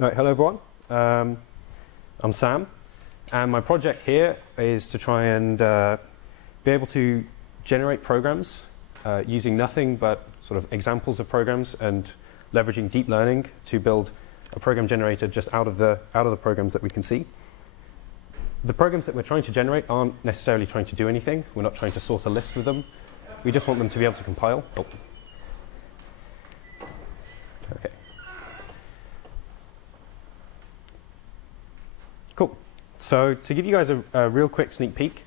All right, hello everyone. I'm Sam, and my project here is to try and be able to generate programs using nothing but sort of examples of programs and leveraging deep learning to build a program generator just out of the programs that we can see. The programs that we're trying to generate aren't necessarily trying to do anything. We're not trying to sort a list with them. We just want them to be able to compile. Oh. Okay. Cool. So to give you guys a real quick sneak peek,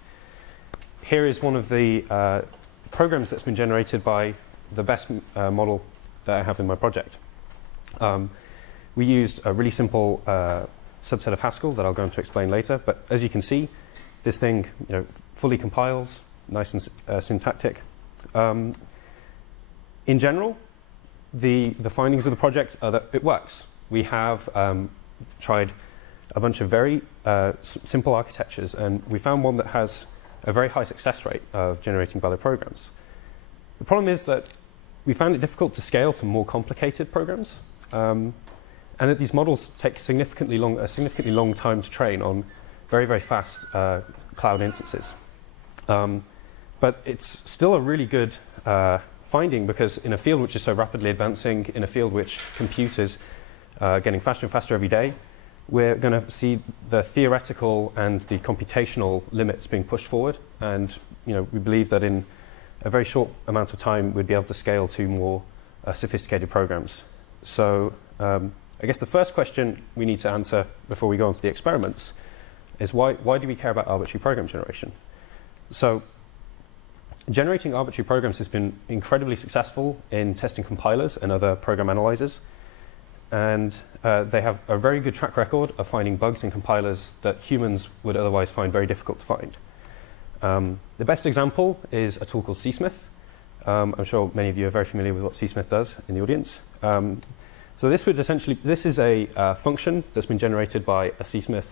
here is one of the programs that's been generated by the best model that I have in my project. We used a really simple subset of Haskell that I'll go on to explain later. But as you can see, this thing fully compiles, nice and syntactic. In general, the findings of the project are that it works. We have tried a bunch of very simple architectures, and we found one that has a very high success rate of generating valid programs. The problem is that we found it difficult to scale to more complicated programs, and that these models take a significantly long time to train on very, very fast cloud instances. But it's still a really good finding, because in a field which is so rapidly advancing, in a field which compute is getting faster and faster every day, we're going to see the theoretical and the computational limits being pushed forward. And we believe that in a very short amount of time, we'd be able to scale to more sophisticated programs. So I guess the first question we need to answer before we go on to the experiments is why do we care about arbitrary program generation? So generating arbitrary programs has been incredibly successful in testing compilers and other program analyzers. And they have a very good track record of finding bugs in compilers that humans would otherwise find very difficult to find. The best example is a tool called CSmith. I'm sure many of you are very familiar with what CSmith does in the audience. So this is a function that's been generated by CSmith,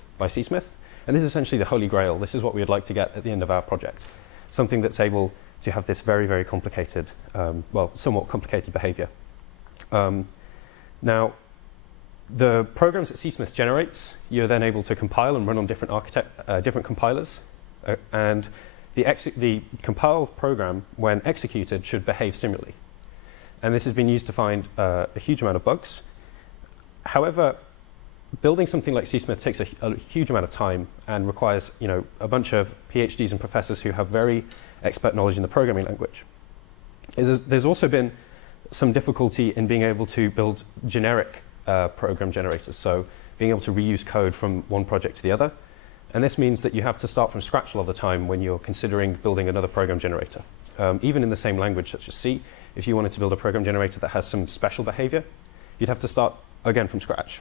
and this is essentially the holy grail. This is what we would like to get at the end of our project, something that's able to have this very, very complicated, somewhat complicated behavior. Now, the programs that CSmith generates, you're then able to compile and run on different compilers, and the compiled program, when executed, should behave similarly. And this has been used to find a huge amount of bugs. However, building something like CSmith takes a huge amount of time and requires a bunch of PhDs and professors who have very expert knowledge in the programming language. There's also been some difficulty in being able to build generic program generators, so being able to reuse code from one project to the other. And this means that you have to start from scratch a lot of the time when you're considering building another program generator. Even in the same language such as C, if you wanted to build a program generator that has some special behavior, you'd have to start again from scratch.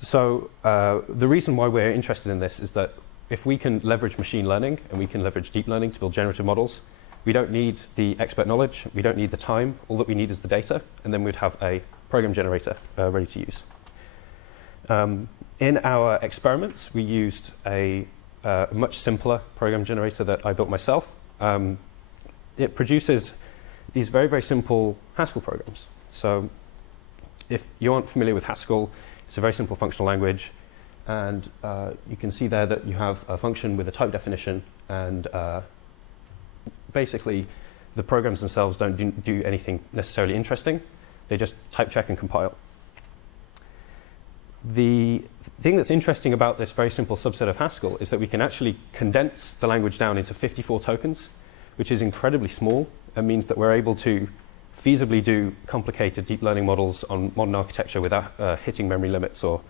So the reason why we're interested in this is that if we can leverage machine learning and we can leverage deep learning to build generative models, we don't need the expert knowledge, we don't need the time, all that we need is the data, and then we'd have a program generator ready to use. In our experiments, we used a much simpler program generator that I built myself. It produces these very, very simple Haskell programs. So if you aren't familiar with Haskell, it's a very simple functional language, and you can see there that you have a function with a type definition, and basically the programs themselves don't do anything necessarily interesting. They just type check and compile. The thing that's interesting about this very simple subset of Haskell is that we can actually condense the language down into 54 tokens, which is incredibly small, and means that we're able to feasibly do complicated deep learning models on modern architecture without hitting memory limits or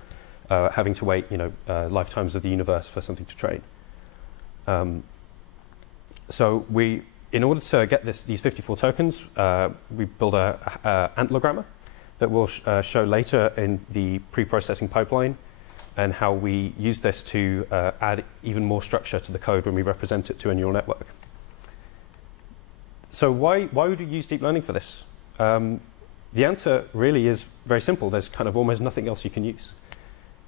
having to wait lifetimes of the universe for something to train. So in order to get these 54 tokens, we build an ANTler that we'll show later in the pre-processing pipeline, and how we use this to add even more structure to the code when we represent it to a neural network. So why would we use deep learning for this? The answer really is very simple. There's kind of almost nothing else you can use.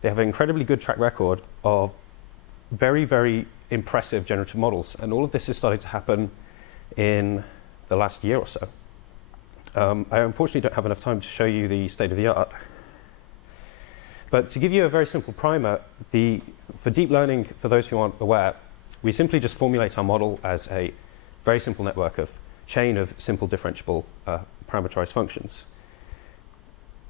They have an incredibly good track record of very, very impressive generative models, and all of this has started to happen in the last year or so. I unfortunately don't have enough time to show you the state of the art. But to give you a very simple primer, for deep learning, for those who aren't aware, we simply just formulate our model as a very simple network of chain of simple differentiable parameterized functions.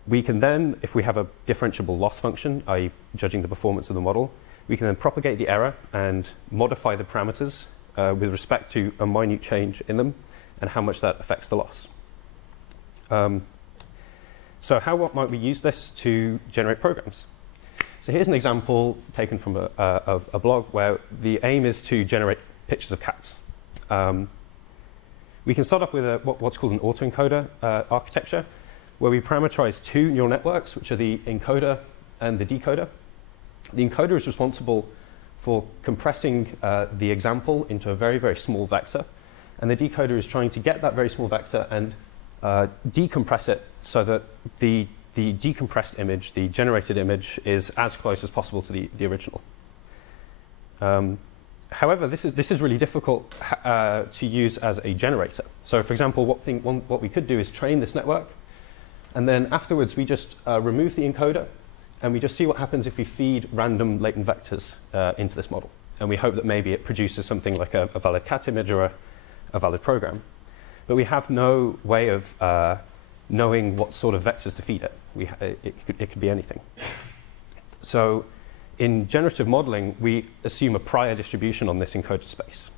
We can then, if we have a differentiable loss function, i.e. judging the performance of the model, we can then propagate the error and modify the parameters with respect to a minute change in them and how much that affects the loss. So what might we use this to generate programs? So here's an example taken from a blog where the aim is to generate pictures of cats. We can start off with what's called an autoencoder architecture, where we parameterize two neural networks, which are the encoder and the decoder. The encoder is responsible for compressing the example into a very, very small vector, and the decoder is trying to get that very small vector and decompress it so that the decompressed image, the generated image, is as close as possible to the original. However, this is really difficult to use as a generator. So for example, what we could do is train this network, and then afterwards we just remove the encoder, and we just see what happens if we feed random latent vectors into this model. And we hope that maybe it produces something like a valid cat image or a valid program. But we have no way of knowing what sort of vectors to feed it. It could be anything. So in generative modeling, we assume a prior distribution on this encoded space.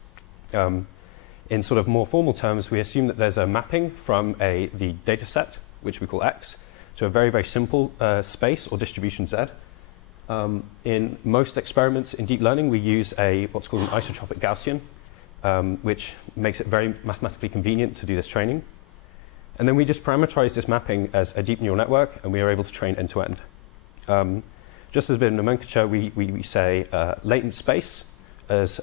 In sort of more formal terms, we assume that there's a mapping from the data set, which we call X, to a very, very simple space or distribution Z. In most experiments in deep learning, we use what's called an isotropic Gaussian, which makes it very mathematically convenient to do this training. And then we just parameterize this mapping as a deep neural network, and we are able to train end-to-end. Just as a bit of nomenclature, we say latent space is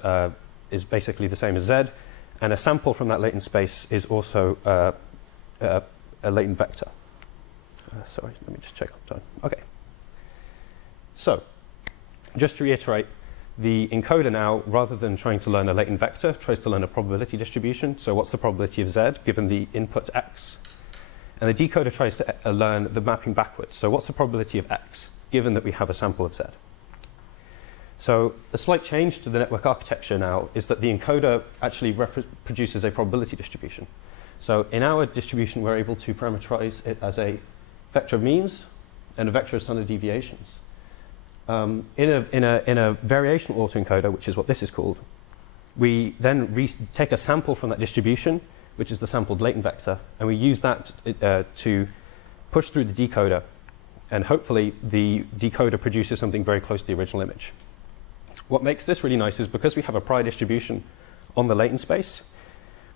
basically the same as Z, and a sample from that latent space is also a latent vector. Sorry, let me just check on time. OK. So just to reiterate, the encoder now, rather than trying to learn a latent vector, tries to learn a probability distribution. So what's the probability of Z given the input X? And the decoder tries to learn the mapping backwards. So what's the probability of X given that we have a sample of Z? So a slight change to the network architecture now is that the encoder actually produces a probability distribution. So in our distribution, we're able to parameterize it as a vector of means and a vector of standard deviations. In a variational autoencoder, which is what this is called, we then take a sample from that distribution, which is the sampled latent vector, and we use that to push through the decoder, and hopefully the decoder produces something very close to the original image. What makes this really nice is because we have a prior distribution on the latent space,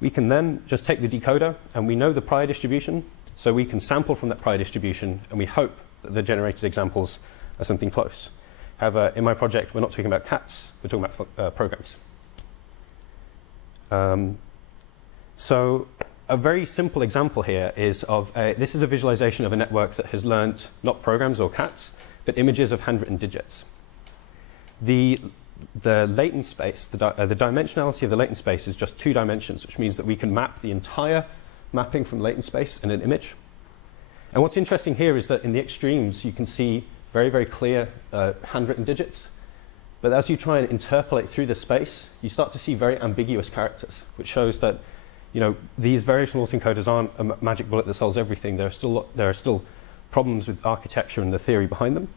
we can then just take the decoder, and we know the prior distribution, so we can sample from that prior distribution, and we hope that the generated examples are something close. However, in my project, we're not talking about cats, we're talking about programs. So a very simple example here is this is a visualization of a network that has learned not programs or cats, but images of handwritten digits. The latent space, the dimensionality of the latent space is just 2 dimensions, which means that we can map the entire mapping from latent space in an image. And what's interesting here is that in the extremes, you can see very, very clear handwritten digits. But as you try and interpolate through the space, you start to see very ambiguous characters, which shows that these variational autoencoders aren't a magic bullet that solves everything. There are still problems with architecture and the theory behind them.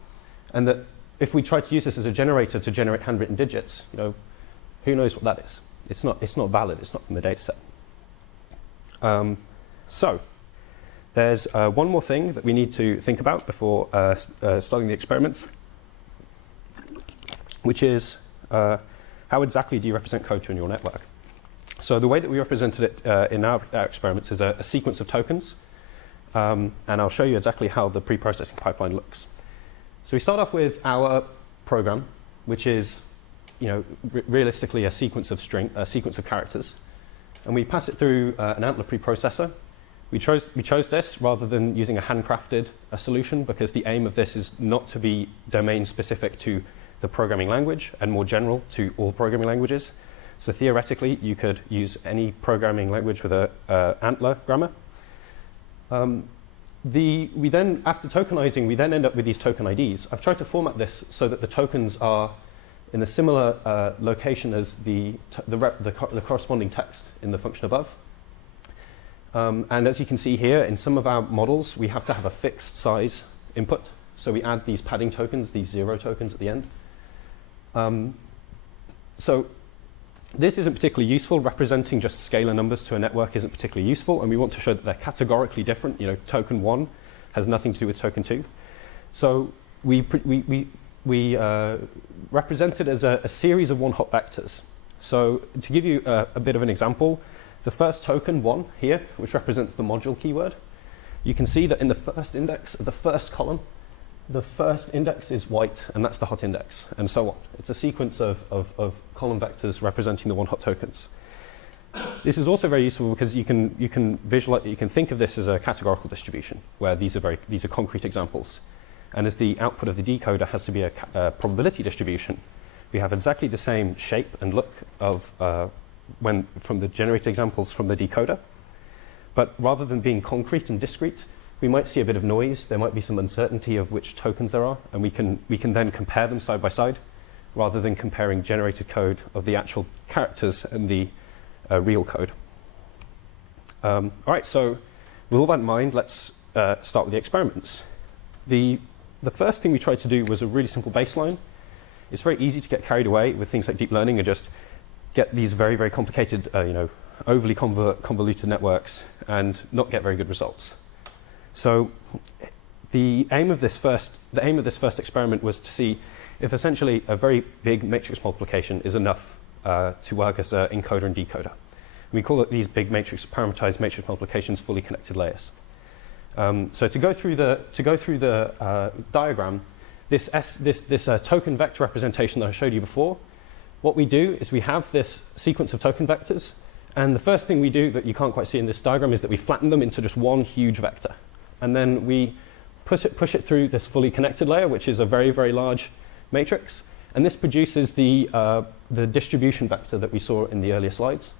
And that if we try to use this as a generator to generate handwritten digits, who knows what that is? It's not valid. It's not from the data set. So there's one more thing that we need to think about before starting the experiments, which is how exactly do you represent code to a neural network? So the way that we represented it in our experiments is a sequence of tokens. And I'll show you exactly how the pre-processing pipeline looks. So we start off with our program, which is realistically a sequence of characters. And we pass it through an ANTLR preprocessor. We chose this rather than using a handcrafted solution because the aim of this is not to be domain specific to the programming language and more general to all programming languages. So theoretically, you could use any programming language with a ANTLR grammar. we then, after tokenizing, we then end up with these token IDs. I've tried to format this so that the tokens are in a similar location as the corresponding text in the function above. And as you can see here, in some of our models, we have to have a fixed size input. So we add these padding tokens, these 0 tokens at the end. So this isn't particularly useful. Representing just scalar numbers to a network isn't particularly useful, and we want to show that they're categorically different. You know, token 1 has nothing to do with token 2. So we represent it as a series of one-hot vectors. So to give you a bit of an example, the first token 1 here, which represents the module keyword, you can see that in the first index of the first column, the first index is white, and that's the hot index, and so on. It's a sequence of column vectors representing the one-hot tokens. This is also very useful because you can visualize, you can think of this as a categorical distribution, where these are concrete examples. And as the output of the decoder has to be a probability distribution, we have exactly the same shape and look of from the generated examples from the decoder. But rather than being concrete and discrete, we might see a bit of noise. There might be some uncertainty of which tokens there are, and we can then compare them side by side, rather than comparing generated code of the actual characters and the real code. All right, so with all that in mind, let's start with the experiments. The first thing we tried to do was a really simple baseline. It's very easy to get carried away with things like deep learning and just get these very, very complicated, overly convoluted networks and not get very good results. So the aim of this first experiment was to see if essentially a very big matrix multiplication is enough to work as an encoder and decoder. And we call it these big parameterized matrix multiplications fully connected layers. So to go through the diagram, this token vector representation that I showed you before, what we do is we have this sequence of token vectors, and the first thing we do that you can't quite see in this diagram is that we flatten them into just one huge vector. And then we push it through this fully connected layer, which is a very, very large matrix. And this produces the distribution vector that we saw in the earlier slides.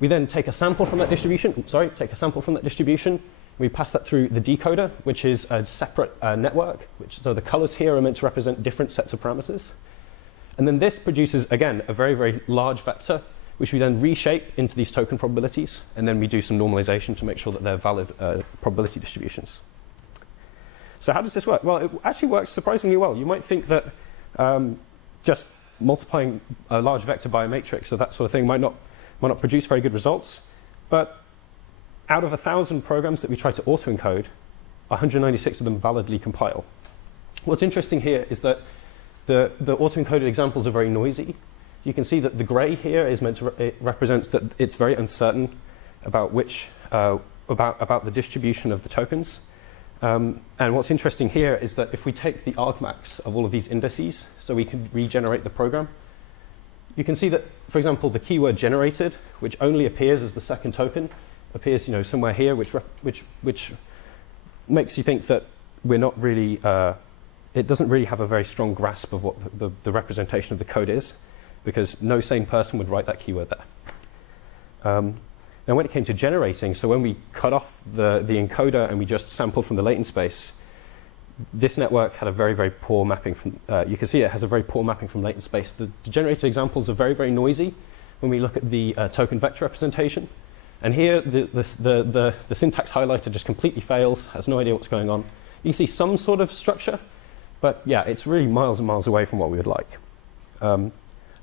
We then take a sample from that distribution. We pass that through the decoder, which is a separate network. So the colors here are meant to represent different sets of parameters. And then this produces, again, a very, very large vector, which we then reshape into these token probabilities, and then we do some normalization to make sure that they're valid probability distributions. So how does this work? Well, it actually works surprisingly well. You might think that just multiplying a large vector by a matrix or that sort of thing might not produce very good results, but out of 1,000 programs that we try to autoencode, 196 of them validly compile. What's interesting here is that the autoencoded examples are very noisy. You can see that the gray here is meant to it represents that it's very uncertain about which about the distribution of the tokens. And what's interesting here is that if we take the argmax of all of these indices, so we can regenerate the program, you can see that, for example, the keyword generated, which only appears as the second token, appears somewhere here, which makes you think that we're not really it doesn't really have a very strong grasp of what the representation of the code is, because no sane person would write that keyword there. Now when it came to generating, so when we cut off the encoder and we just sampled from the latent space, this network had a very, very poor mapping from, you can see it has a very poor mapping from latent space. The generated examples are very, very noisy when we look at the token vector representation. And here the syntax highlighter just completely fails, has no idea what's going on. You can see some sort of structure, but yeah, it's really miles and miles away from what we would like. I'm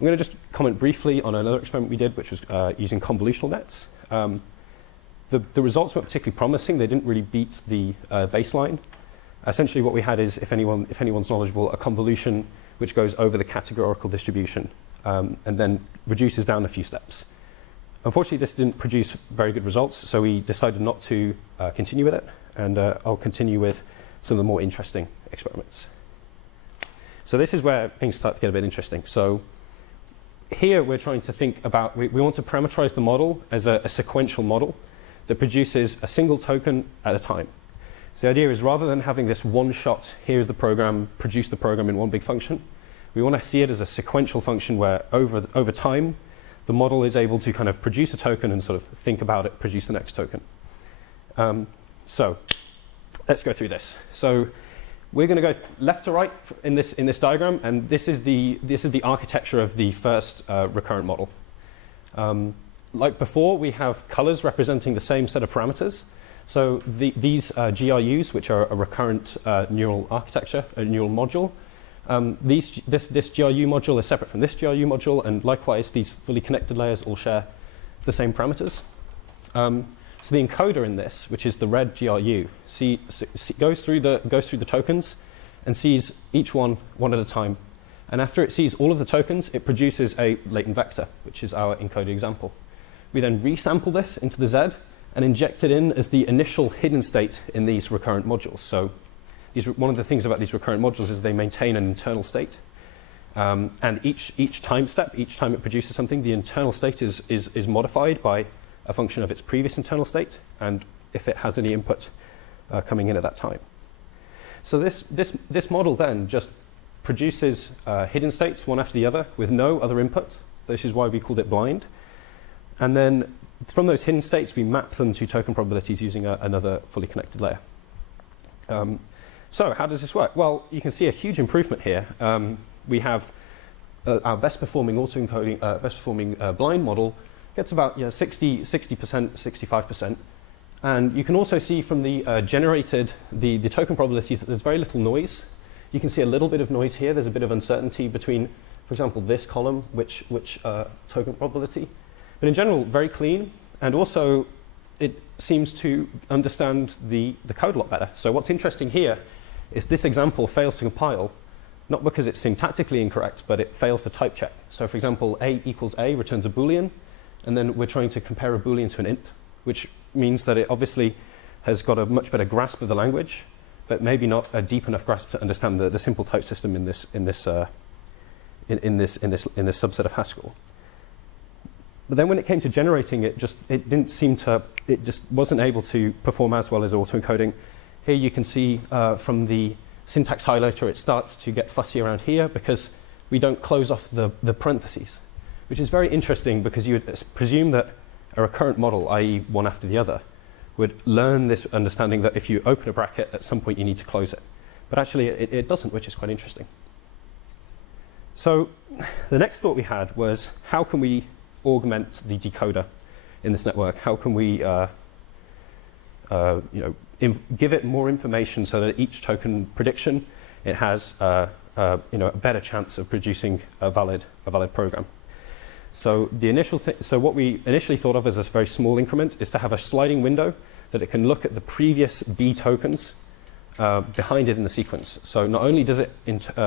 going to just comment briefly on another experiment we did, which was using convolutional nets. The results weren't particularly promising. They didn't really beat the baseline. Essentially what we had is, if anyone's knowledgeable, a convolution which goes over the categorical distribution and then reduces down a few steps. Unfortunately, this didn't produce very good results, so we decided not to continue with it, and I'll continue with some of the more interesting experiments. So this is where things start to get a bit interesting. So here we're trying to think about, we want to parameterize the model as a sequential model that produces a single token at a time. So the idea is, rather than having this one shot, here's the program, produce the program in one big function, we want to see it as a sequential function where over time, the model is able to kind of produce a token and sort of think about it, produce the next token. So let's go through this. So we're going to go left to right in this diagram, and this is the architecture of the first recurrent model. Like before, we have colors representing the same set of parameters. So these GRUs, which are a recurrent neural architecture, a neural module, this GRU module is separate from this GRU module, and likewise, these fully connected layers all share the same parameters. So the encoder in this, which is the red GRU, goes through the tokens and sees each one at a time. And after it sees all of the tokens, it produces a latent vector, which is our encoded example. We then resample this into the Z and inject it in as the initial hidden state in these recurrent modules. So one of the things about these recurrent modules is they maintain an internal state. And each time step, each time it produces something, the internal state is modified by a function of its previous internal state, and if it has any input coming in at that time. So this model then just produces hidden states one after the other with no other input. This is why we called it blind. And then from those hidden states, we map them to token probabilities using another fully connected layer. So how does this work? Well, you can see a huge improvement here. We have our best performing autoencoding, best performing blind model gets about 60%, 65%. And you can also see from the the token probabilities that there's very little noise. You can see a little bit of noise here. There's a bit of uncertainty between, for example, this column, which token probability. But in general, very clean. And also, it seems to understand the code a lot better. So what's interesting here is this example fails to compile, not because it's syntactically incorrect, but it fails to type check. So for example, A equals A returns a Boolean, and then we're trying to compare a Boolean to an int, which means that it obviously has got a much better grasp of the language, but maybe not a deep enough grasp to understand the simple type system in this subset of Haskell. But then when it came to generating it, it just wasn't able to perform as well as autoencoding. Here you can see from the syntax highlighter, it starts to get fussy around here because we don't close off the parentheses, which is very interesting because you would presume that a recurrent model, i.e. one after the other, would learn this understanding that if you open a bracket, at some point you need to close it. But actually it doesn't, which is quite interesting. So the next thought we had was, how can we augment the decoder in this network? How can we give it more information so that each token prediction, it has a better chance of producing a valid program? So what we initially thought of as a very small increment is to have a sliding window that it can look at the previous B tokens behind it in the sequence. So not only does it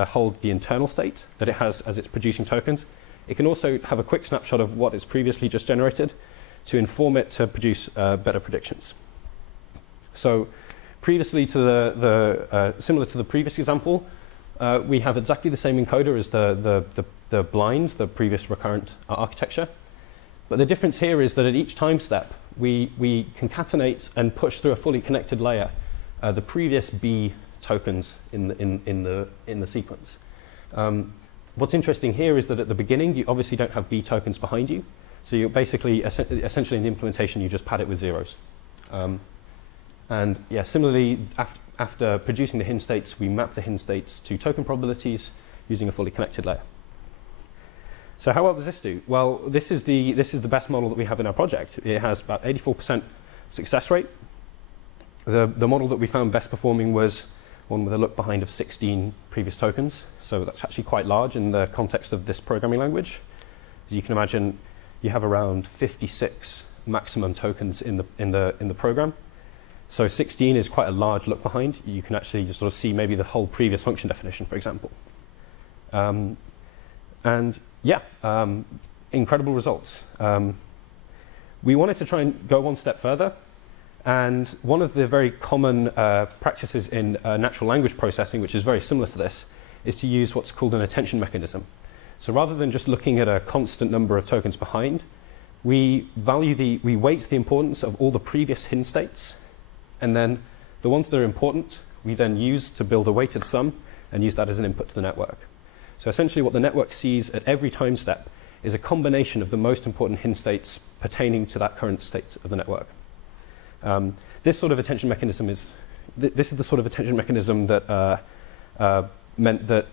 hold the internal state that it has as it's producing tokens, it can also have a quick snapshot of what it's previously just generated to inform it to produce better predictions. So previously to similar to the previous example, we have exactly the same encoder as the blind, the previous recurrent architecture. But the difference here is that at each time step, we concatenate and push through a fully connected layer the previous B tokens in the sequence. What's interesting here is that at the beginning, you obviously don't have B tokens behind you. So you're basically, essentially in the implementation, you just pad it with zeros. And yeah, similarly, after producing the hidden states, we map the hidden states to token probabilities using a fully connected layer. So how well does this do? Well, this is the best model that we have in our project. It has about 84% success rate. The model that we found best performing was one with a look behind of 16 previous tokens. So that's actually quite large in the context of this programming language. As you can imagine, you have around 56 maximum tokens in the program. So 16 is quite a large look behind. You can actually just sort of see maybe the whole previous function definition, for example. And yeah, incredible results. We wanted to try and go one step further. And one of the very common practices in natural language processing, which is very similar to this, is to use what's called an attention mechanism. So rather than just looking at a constant number of tokens behind, we weight the importance of all the previous hidden states, and then the ones that are important, we then use to build a weighted sum and use that as an input to the network. So essentially what the network sees at every time step is a combination of the most important hidden states pertaining to that current state of the network. This sort of attention mechanism is this is the sort of attention mechanism that meant that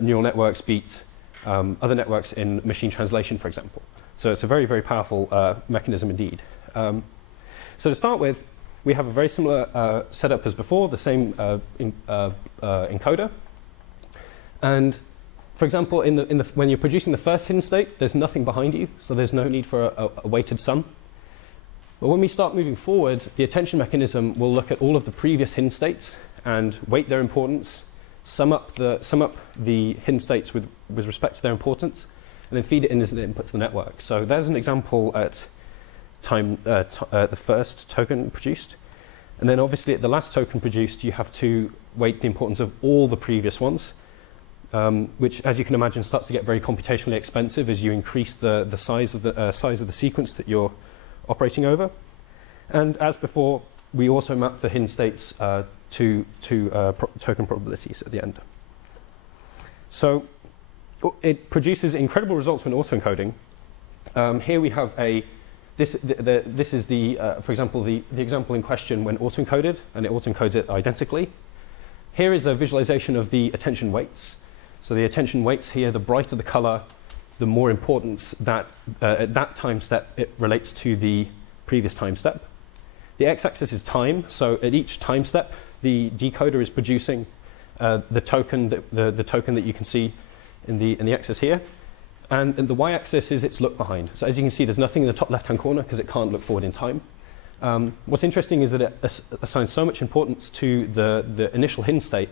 neural networks beat other networks in machine translation, for example. So it's a very, very powerful mechanism indeed. So to start with, we have a very similar setup as before, the same encoder. And for example, when you're producing the first hidden state, there's nothing behind you, so there's no need for a weighted sum. But when we start moving forward, the attention mechanism will look at all of the previous hidden states and weight their importance, sum up the hidden states with respect to their importance, and then feed it in as an input to the network. So there's an example at the first token produced. And then obviously at the last token produced, you have to weight the importance of all the previous ones, which, as you can imagine, starts to get very computationally expensive as you increase the size of the sequence that you're operating over. And as before, we also map the hidden states to token probabilities at the end. So it produces incredible results when autoencoding. Here we have this is for example, the example in question when autoencoded, and it autoencodes it identically. Here is a visualization of the attention weights. So the attention weights here, the brighter the color, the more importance that at that time step it relates to the previous time step. The x-axis is time, so at each time step, the decoder is producing the token that you can see in the axis here. And the y-axis is its look behind. So as you can see, there's nothing in the top left-hand corner because it can't look forward in time. What's interesting is that it assigns so much importance to the initial hidden state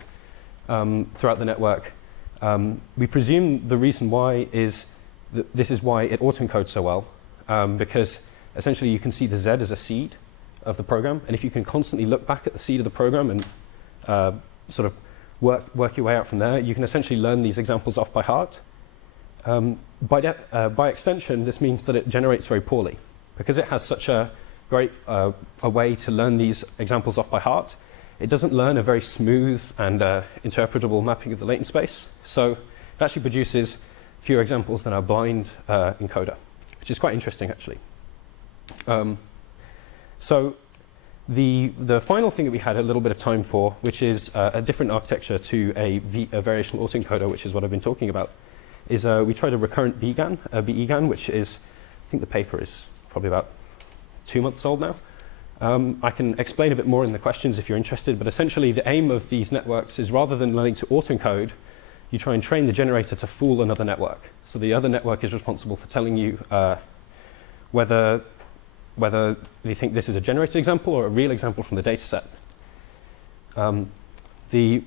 throughout the network. We presume the reason why is that this is why it autoencodes so well, because essentially you can see the Z as a seed of the program. And if you can constantly look back at the seed of the program and sort of work your way out from there, you can essentially learn these examples off by heart. By extension, this means that it generates very poorly. Because it has such a great a way to learn these examples off by heart, it doesn't learn a very smooth and interpretable mapping of the latent space. So it actually produces fewer examples than our blind encoder, which is quite interesting, actually. So the final thing that we had a little bit of time for, which is a different architecture to a variational autoencoder, which is what I've been talking about, is we tried a recurrent BEGAN, which is, I think the paper is probably about 2 months old now. I can explain a bit more in the questions if you're interested, but essentially the aim of these networks is rather than learning to autoencode, you try and train the generator to fool another network. So the other network is responsible for telling you whether you think this is a generated example or a real example from the data set. The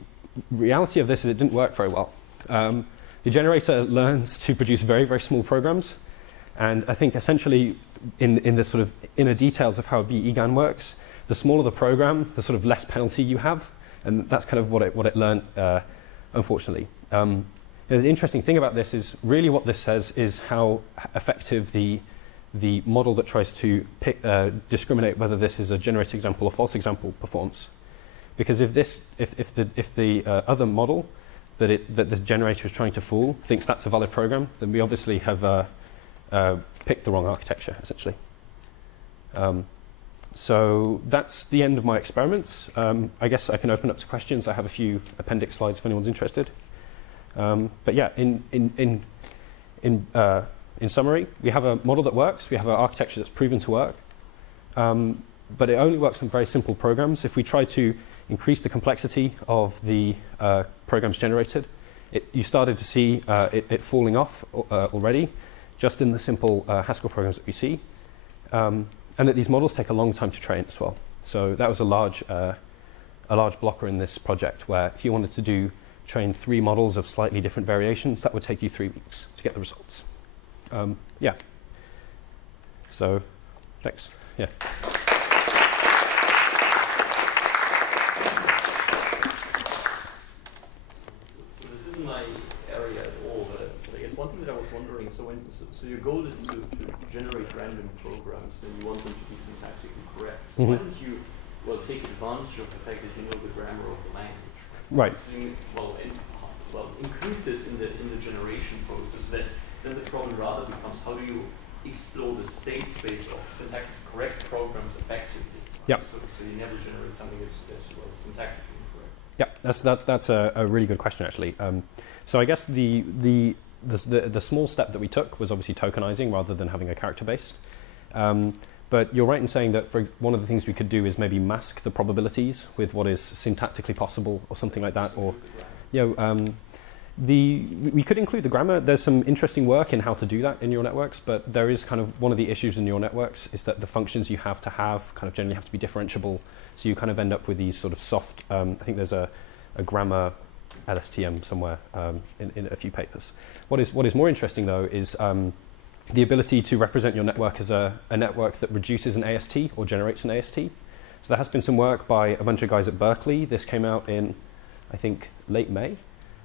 reality of this is it didn't work very well. The generator learns to produce very, very small programs. And I think essentially in the sort of inner details of how a BEGAN works, the smaller the program, the sort of less penalty you have. And that's kind of what it learned, unfortunately. The interesting thing about this is really what this says is how effective the model that tries to discriminate whether this is a generated example or false example performs. Because if the other model that the generator is trying to fool thinks that's a valid program, then we obviously have picked the wrong architecture, essentially. So that's the end of my experiments. I guess I can open up to questions. I have a few appendix slides if anyone's interested. But yeah, in summary, we have a model that works. We have an architecture that's proven to work. But it only works on very simple programs. If we try to increase the complexity of the programs generated, you started to see it falling off already, just in the simple Haskell programs that we see. And that these models take a long time to train as well. So that was a large blocker in this project, where if you wanted to train 3 models of slightly different variations, that would take you 3 weeks to get the results. Yeah. So, thanks. Yeah. So this isn't my area at all, but I guess one thing that I was wondering, so your goal is to generate random programs, and you want them to be syntactically correct. So why don't you, take advantage of the fact that you know the grammar of the language? Right. So include this in the generation process. That then the problem rather becomes how do you explore the state space of syntactically correct programs effectively? Yeah. So you never generate something that's well, syntactically incorrect. Yeah, that's a really good question, actually. So I guess the small step that we took was obviously tokenizing rather than having a character-based. But you're right in saying that one of the things we could do is maybe mask the probabilities with what is syntactically possible or something like that. Or, we could include the grammar. There's some interesting work in how to do that in neural networks, but there is kind of one of the issues in neural networks is that the functions you have to have kind of generally have to be differentiable. So you kind of end up with these sort of soft, I think there's a grammar LSTM somewhere in a few papers. What is more interesting though is the ability to represent your network as a network that reduces an AST or generates an AST. So there has been some work by a bunch of guys at Berkeley. This came out in, I think, late May.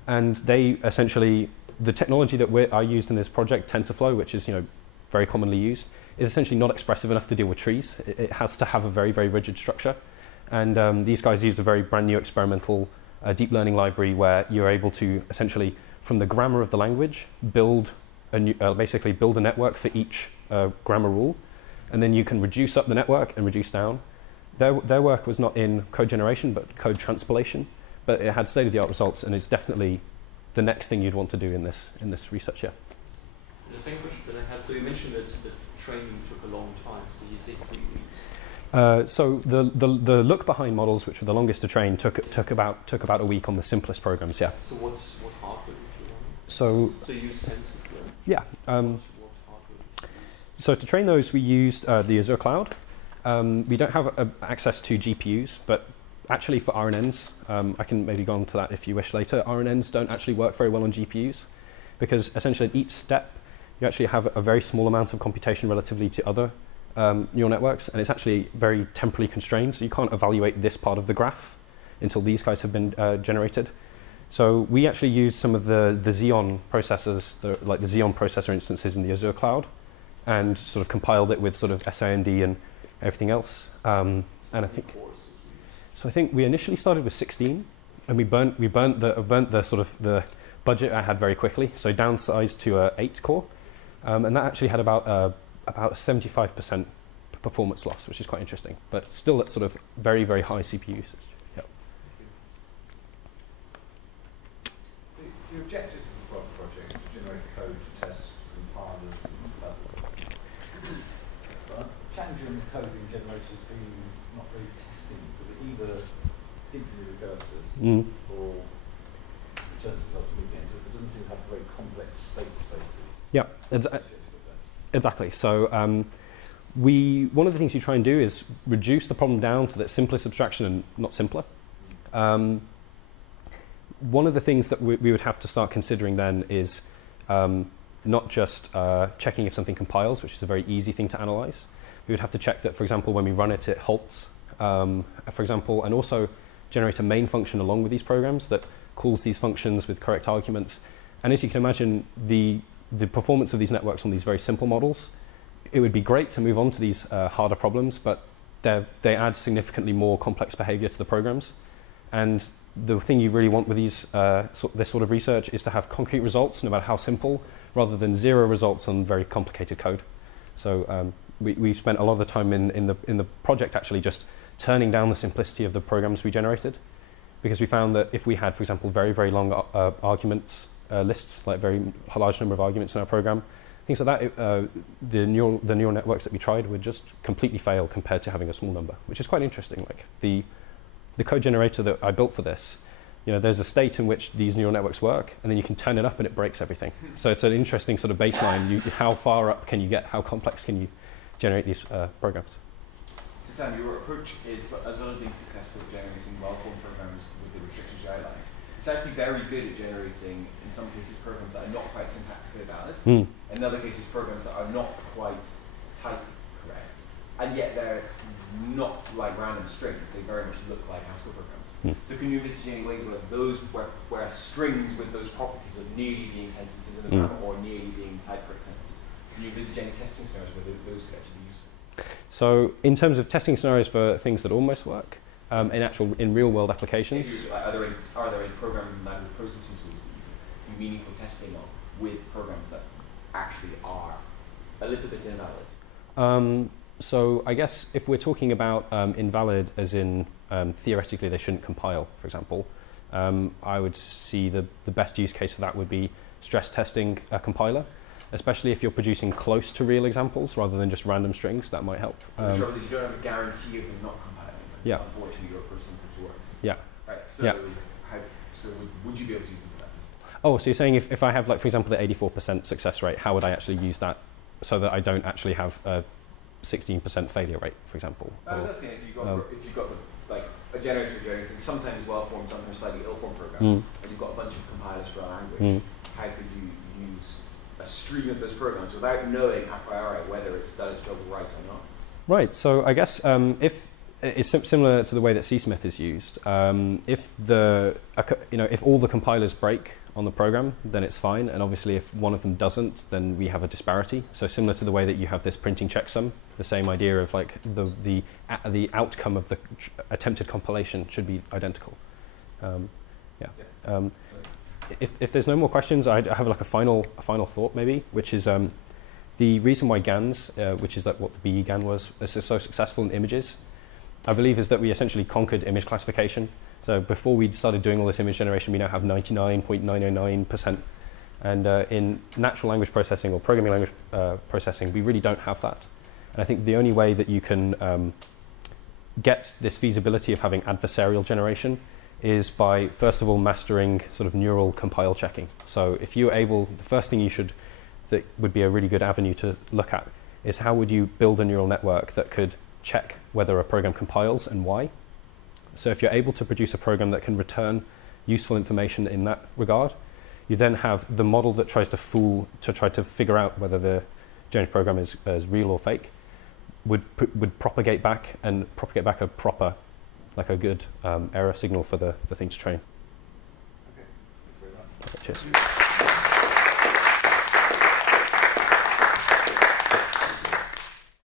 And they essentially, the technology that I used in this project, TensorFlow, which is very commonly used, is essentially not expressive enough to deal with trees. It has to have a very, very rigid structure. And these guys used a very brand new experimental deep learning library where you're able to essentially, from the grammar of the language, basically build a network for each grammar rule. And then you can reduce up the network and reduce down. Their work was not in code generation, but code transpilation. But it had state-of-the-art results, and it's definitely the next thing you'd want to do in this research. Yeah. The same question that I had. So you mentioned that the training took a long time. So you say 3 weeks. So the look-behind models, which were the longest to train, took about a week on the simplest programs. Yeah. So what hardware did you run? So you used TensorFlow. Yeah. What hardware did you use? So to train those, we used the Azure cloud. We don't have access to GPUs, but actually for RNNs, I can maybe go on to that if you wish later, RNNs don't actually work very well on GPUs because essentially at each step you actually have a very small amount of computation relatively to other neural networks, and it's actually very temporally constrained, so you can't evaluate this part of the graph until these guys have been generated. So we actually used some of the Xeon processors, like the Xeon processor instances in the Azure cloud, and sort of compiled it with sort of SIMD and everything else. And I think so. I think we initially started with 16, and we burnt the sort of the budget I had very quickly. So downsized to 8 core, and that actually had about 75% performance loss, which is quite interesting. But still, at sort of very, very high CPU usage. Yep. The objectives of the project is to generate code to test compilers and others. But challenging the coding generators being not really testing, because it either infinitely recursors or returns results again. So it doesn't seem to have very complex state spaces. Yeah, exactly. So one of the things you try and do is reduce the problem down to the simplest abstraction and not simpler. One of the things that we would have to start considering then is not just checking if something compiles, which is a very easy thing to analyze. We would have to check that, for example, when we run it, it halts, for example, and also generate a main function along with these programs that calls these functions with correct arguments. And as you can imagine, the performance of these networks on these very simple models, it would be great to move on to these harder problems, but they add significantly more complex behavior to the programs. And the thing you really want with these this sort of research is to have concrete results, no matter how simple, rather than zero results on very complicated code. So we spent a lot of the time in the project actually just turning down the simplicity of the programs we generated, because we found that if we had, for example, very, very long arguments lists, like very large number of arguments in our program, things like that, the neural networks that we tried would just completely fail compared to having a small number, which is quite interesting. Like the code generator that I built for this, there's a state in which these neural networks work, and then you can turn it up and it breaks everything. So it's an interesting sort of baseline. How far up can you get? How complex can you generate these programs? So Sam, your approach is, as well as being successful at generating well-formed programs with the restrictions you outlined, it's actually very good at generating, in some cases, programs that are not quite syntactically valid, in other cases, programs that are not quite type correct, and yet they're not like random strings, they very much look like Haskell programs. So can you envisage any ways where strings with those properties of nearly being sentences in a grammar or nearly being type correct sentences? Can you envisage any testing scenarios where those could actually be useful? So in terms of testing scenarios for things that almost work, in real world applications. Are there any programming language processing tools that you do meaningful testing on with programs that actually are a little bit invalid? So I guess if we're talking about invalid as in theoretically they shouldn't compile, for example, I would see the best use case for that would be stress testing a compiler, especially if you're producing close to real examples rather than just random strings. That might help. The trouble is you don't have a guarantee of them not compiling. Yeah. Unfortunately, your approach sometimes works. Yeah. Right. So, Yeah. So would you be able to use them for that? Oh, so you're saying if I have, like, for example, the 84% success rate, how would I actually use that so that I don't actually have a 16% failure rate, for example? I was asking if you've got the, like a generator generating sometimes well-formed, sometimes slightly ill-formed programs, and you've got a bunch of compilers for a language, how could you use a stream of those programs without knowing a priori whether it's done its job right or not? Right. So I guess if it's similar to the way that CSmith is used, if all the compilers break on the program, then it's fine, and obviously if one of them doesn't, then we have a disparity. So similar to the way that you have this printing checksum, the same idea of like the outcome of the attempted compilation should be identical. If there's no more questions, I have like a final thought maybe, which is the reason why GANs, which is like what the BE GAN was, is so successful in images, I believe, is that we essentially conquered image classification. So before we started doing all this image generation, we now have 99.909%. And in natural language processing or programming language processing, we really don't have that. And I think the only way that you can get this feasibility of having adversarial generation is by, first of all, mastering sort of neural compile checking. So if you're able, the first thing that would be a really good avenue to look at is how would you build a neural network that could check whether a program compiles and why. So if you're able to produce a program that can return useful information in that regard, you then have the model that tries to try to figure out whether the generated program is real or fake, would propagate back a proper, like a good error signal for the thing to train. Okay, thank you very much. Okay, cheers.